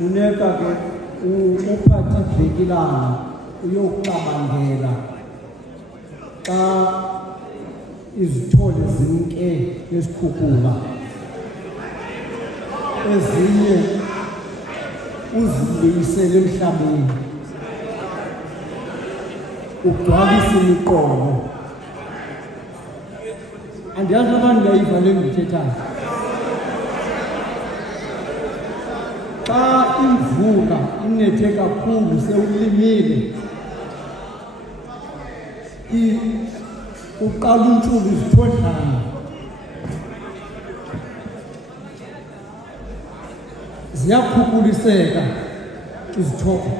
Uneka ke uphatha ibhekilana uyokucabangela xa izithole zinke esikhukhula ezinye uzibuyisele emhlabeni ugcwalise imiqobo andiyazi abantu bayiva le ngithethayo xa imvula inethe kakhulu sewulimile uqala untshulu izithodlana ziyakhukuliseka izithobo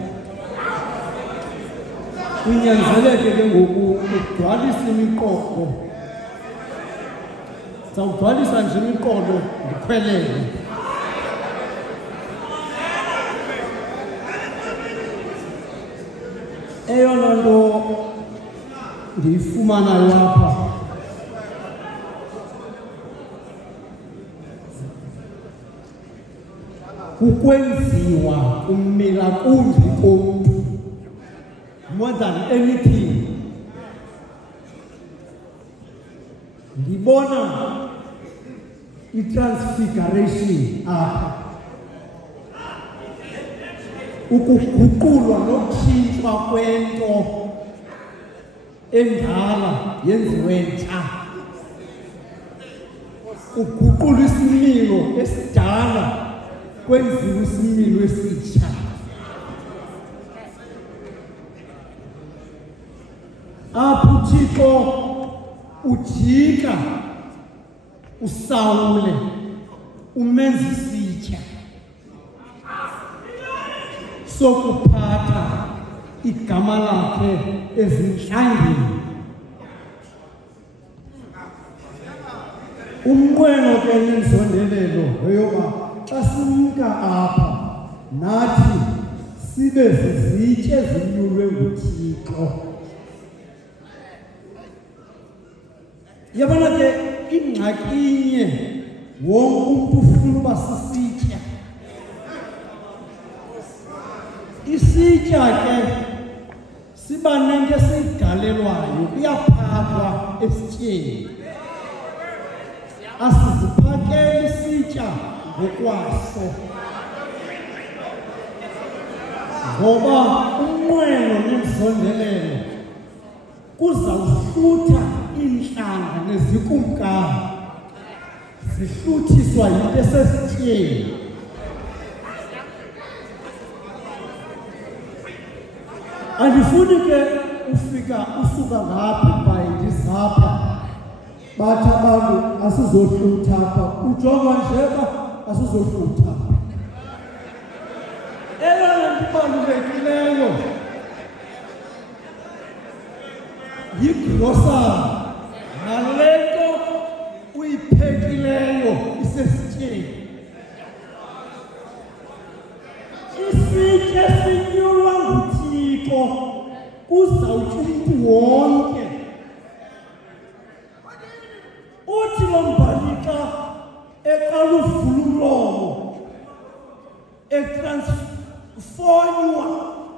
kunyanzeleke ke ngoku ugcwalise imiqobo zawugcwalisa nje imiqobo ndikhwelele eyona nto ndiyifumanayo apha ukwenziwa kumila kumbi komntu more than anything ndibona i-transfiguration apha ukuguqulwa nokutshintshwa kwento endala yenziwe ntsha uguqula isimilo esidala kwenziwe isimilo esitsha apho uThixo ujika usawule umenza isitya sokuphatha igama lakhe ezintlangeni umnqweno ke nenzondelelo yoba xa simka apha nathi sibe zizitye ezinyulwe nguThixo yabona ke ingxakinye wonke umntu ufuna uba sisitya isitya ke siba nento esiyidalelwayo kuyaphakwa esityeni asiziphakeli isitya ngokwaso ngoba umnqweno nezondelelo kuzawuhlutha iintlanga nezikumkani zihluthiswa yinto esesityeni andifuni ke usuka ngapha bayindizapha bathi abantu asizohlutha apha ujonga njeba asizohlutha eyona nto ibalulekileyo yigrosari nale nto uyiphekileyo isesityeni isitya sinyulwa nguThixo kuzawuthi umntu wonke uthi lo mbhali xa eqala uvula umlomo etransfonywa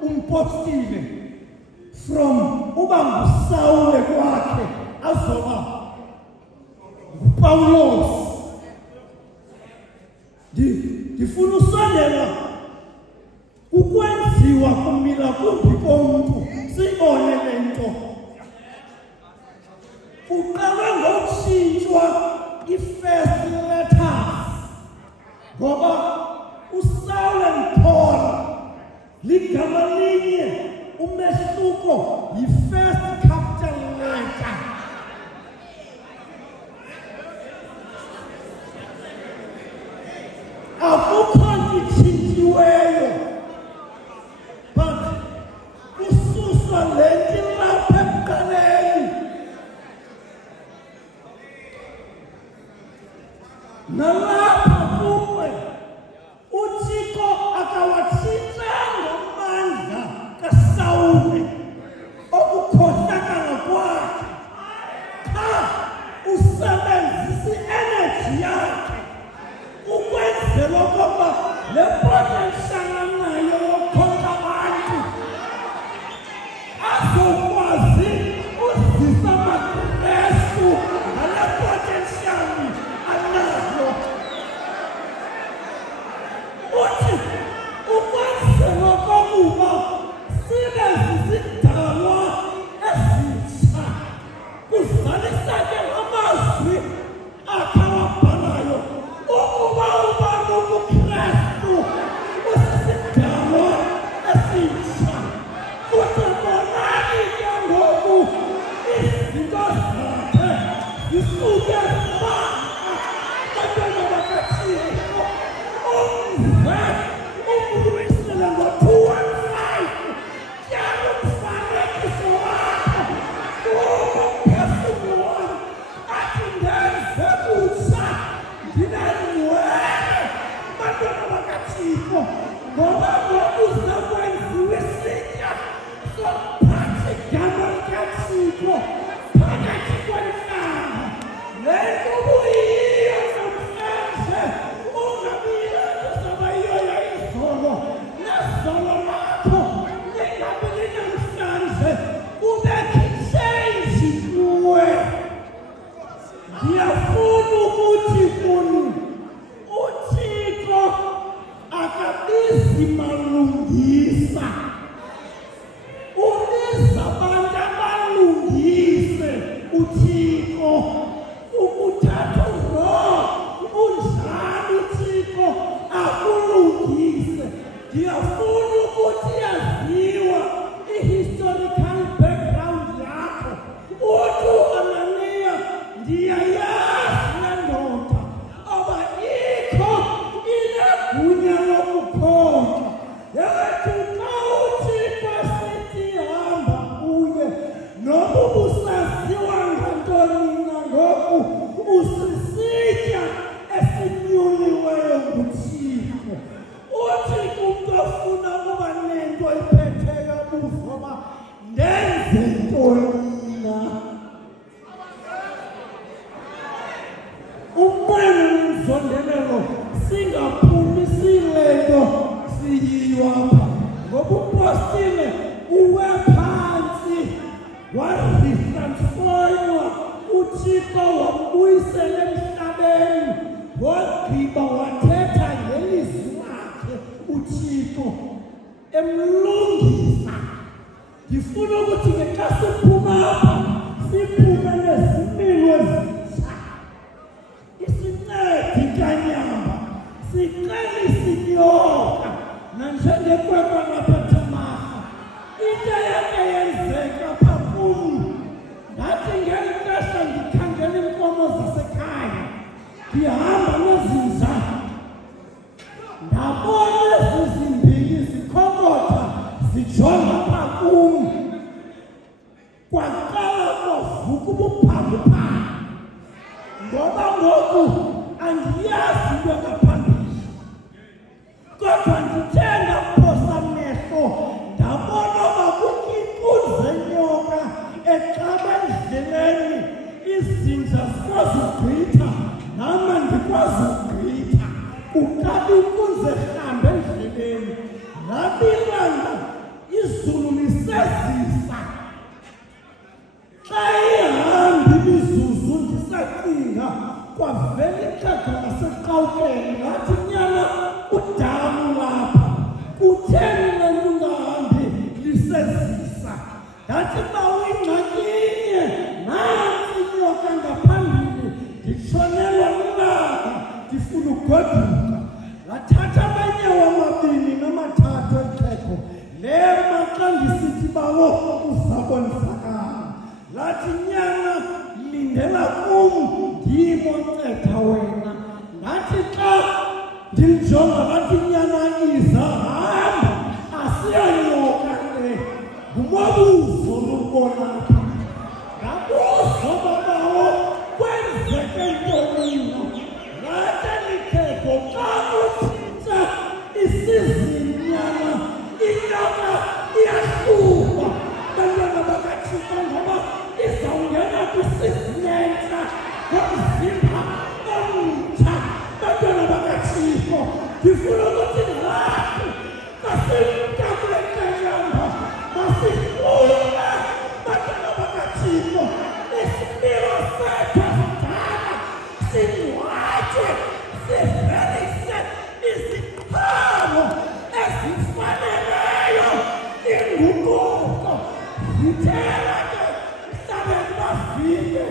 umpostile from uba ngusawule kwakhe azoba nguPawulos ndifuna usondela ukwenziwa kumila kumbi komntu siyibone le nto uqale ngokutshintshwa i-first letters ngoba uSawule Paul ligama linye umehluko yi-first capital letter akukho nditshintshiweyo but ususwa le nto ilapha ekuqaleni nalapha kuwe uThixo akawatshintshanga amandla kaSawule okukhohlakala kwakhe qha usebenzisa i-energy yakhe ukwenzela ukuba le potential uthi malungisa ubiza abantu abalungise uThixo ukuthatha unjani uThixo akulungise. Ngiyafuna ukuthi yaziwa i-historical background yakho. Uthi Ananiya ndiyayazi lendoda abayikho inegunya lokukhonza. Yathi xa uThixo sithi hamba kuye noma ubusaziwa ngantoni na ngoku usisitya esinyuliweyo nguThixo. Uthi kumntu ofuna ukuba nento iphetheyo buzoba ndenze ntoni na. Umnqweno nemzondelelo singaphumi silento siyiyo apha ngoba upostile uwe phantsi waritransformwa uThixo wambuyisela emhlabeni wagqiba wathetha ngelizwi lakhe uThixo emlungisa. Ngifuna ukuthi ke xa siphuma apha siphume nezimilo ezitsha. Isincedi Nkanyamba siqelisa inyoka nanjengekwekwe laphathemaha. Into yake yenzeka apha kum ndathi ngeli xesha ndikhangela iinkomo zasekhaya ndihamba nezinja ndabona ezi zimbini zikhokotha zijonga apha kum. Kwaqala kwavuka ubuphambuphambu ngoba ngoku andiyazi into ngaphambili, kodwa ndithe ndaphosa amehlo ndabona uba kukho inkunzi zenyoka exaba endleleni. Izinja zikwazi ugqitha nam andikwazi ugqitha. Uqala inkunzi ehamba endleleni ngabilanga izulu lisezisa. Xa ihambi imizuzu ndisacinga kwavela ixhego laseQaukeni ngathi nyana udamu lapha kutheni le nto ungahambi lisezisa. Ndathi uba uyingxaki inye nantsi inyoka ngaphambili nditshonelwa lilanga ndifuna ugoduka. Ndathatha amanyawo amabini namathathu exhego lema xa ndisithi Bawo uza konzakala. Lathi nyana lindela kum ndimonceda wena. Ndathi xa ndilijonga lathi nyana iza hamba asiyanyoka le ngumabuzo lubona apha. Ngabuza Bawo kwenzeke ntoni na. Lathi elitheko xa utshintsha isizini nyana inyoka iyahluba. Bantwana bakaThixo ngoba izawungena kwisizini entsha ngomzimba omtsha. Bantwana bakaThixo ndifuna ukuthi nathi masimkakule Nkanyamba masifune bantwana bakaThixo isimilo sethu esidala singcwatywe sivelise iziqhamo ezifaneleyo inguquko. Ngithela ke mhlawumbe bafike